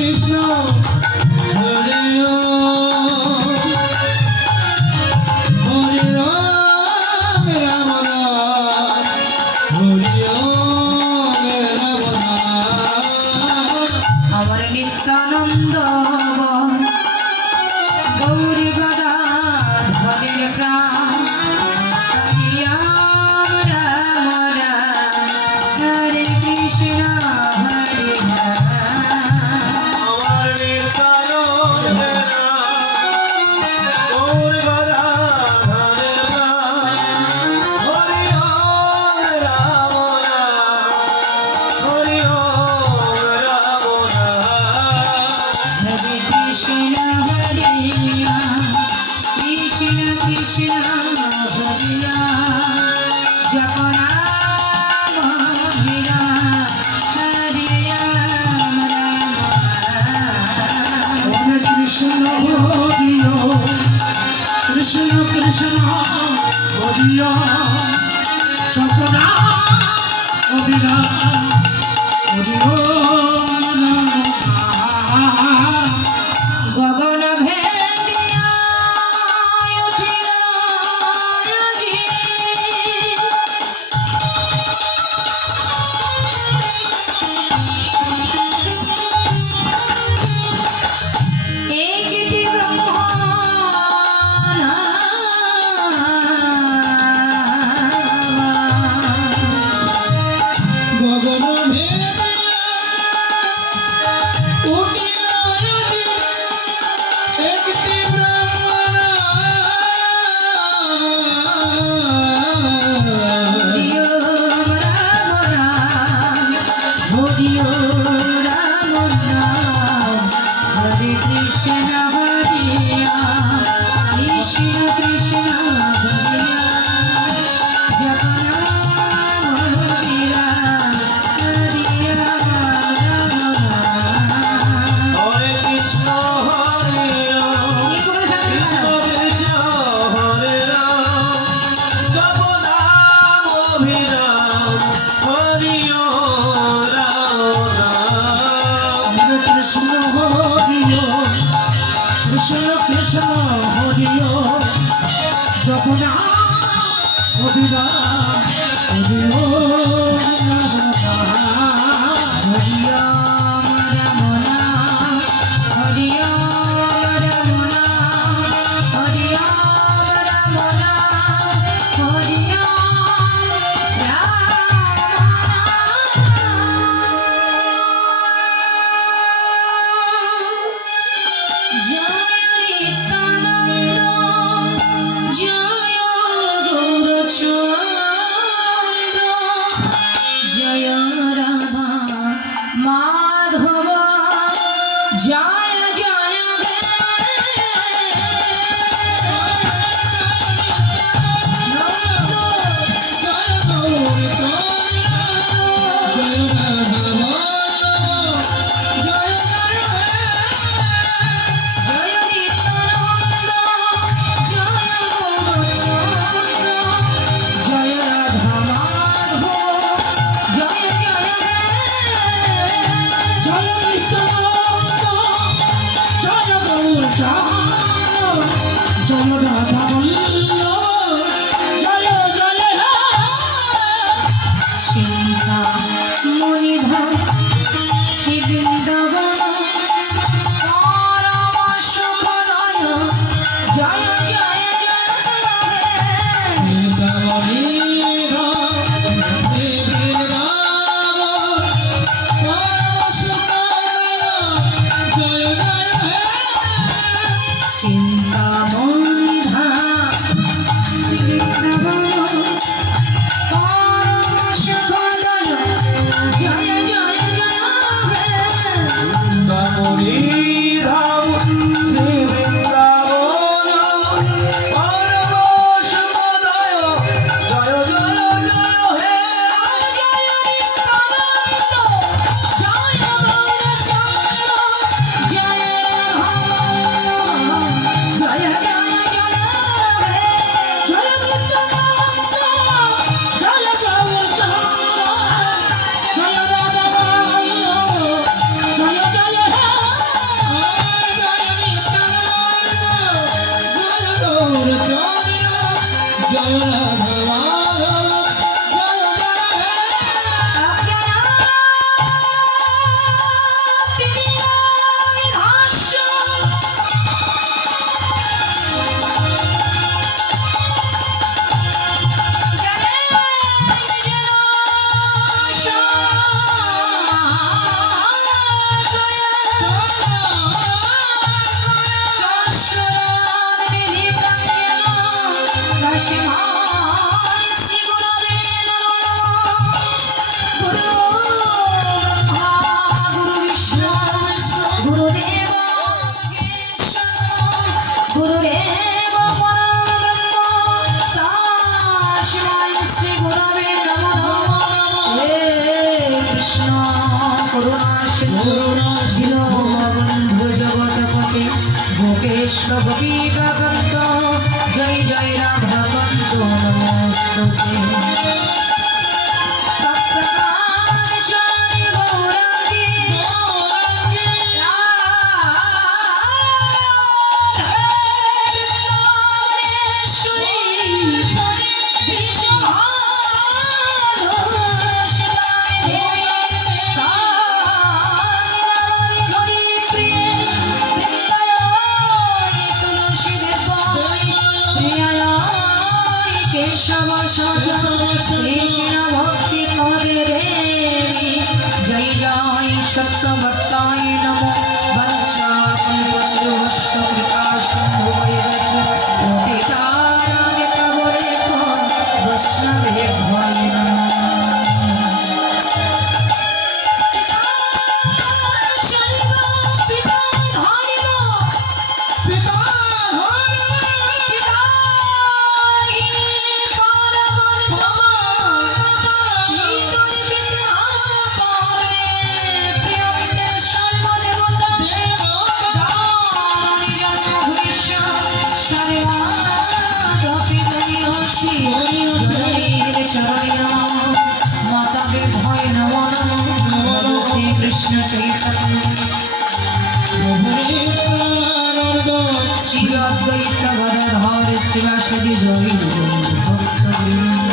কৃষ্ণ হরে হরে রাম রাম রাম হরে রাম রাম। আমার নিত্যানন্দ গৌরী গদা ধরের প্রাণ রাম রাম রাম হরে কৃষ্ণ হরে রাম। আমার নিত্যানন্দ গৌর গদা ধরে রাম হরি রাম রাম হরি রাম রাম। হরে কৃষ্ণ হরে রাম কৃষ্ণ কৃষ্ণ হরে রাম জপ নাম হরে রাম হরে রাম রাম রাম। হরে কৃষ্ণ হরিয় কৃষ্ণ কৃষ্ণ হরিয় চপনা অবিরাম হরিয় গগন ভেদিয়া উঠিল অগ্নি। একটি গগন ভেদিয়া উঠিল একটি হরিও রাম রাম হরিও রাম রাম হরে কৃষ্ণ হরে রাম কৃষ্ণ কৃষ্ণ হরে রাম জপ নাম হরে রাম হরে রাম রাম রাম। হরে কৃষ্ণ হরে রাম কৃষ্ণ কৃষ্ণ হরে রাম জপ নাম অভিরাম হরি রাম রাম। হরে কৃষ্ণ হরিয় কৃষ্ণ কৃষ্ণ হরিয় যপনা অবিরাম হরিয় হরি রাম রাম রাম হরি রাম রাম রাম হরি রাম রাম রাম হরি রাম রাম। জয় নিত্যানন্দ জয় গৌরচন্দ্র জয় রাধা মাধব জয় জয় জয় নিত্যানন্দ জয় গৌরচন্দ্র জয় রাধা মাধব জয় কৃষ্ণ গোপিকা কান্ত জয় জয় রাধা কান্ত নমস্তুতে তপ্তকাঞ্চন গৌরাঙ্গী কৃষ্ণ ভক্তি পদে দেবী জয় জয় সত্যভক্তায় নমো বংশাপনপত্রবশ্য কৃপাসম্ভুবৈ গচ্ছ পতিতানাং তব লেখো বৈষ্ণবেভ্যো নমঃ কৃষ্ণ চৈতন্য শ্রী অদ্বৈত গদাধর শ্রীবাসদী জয় ভক্তবৃন্দ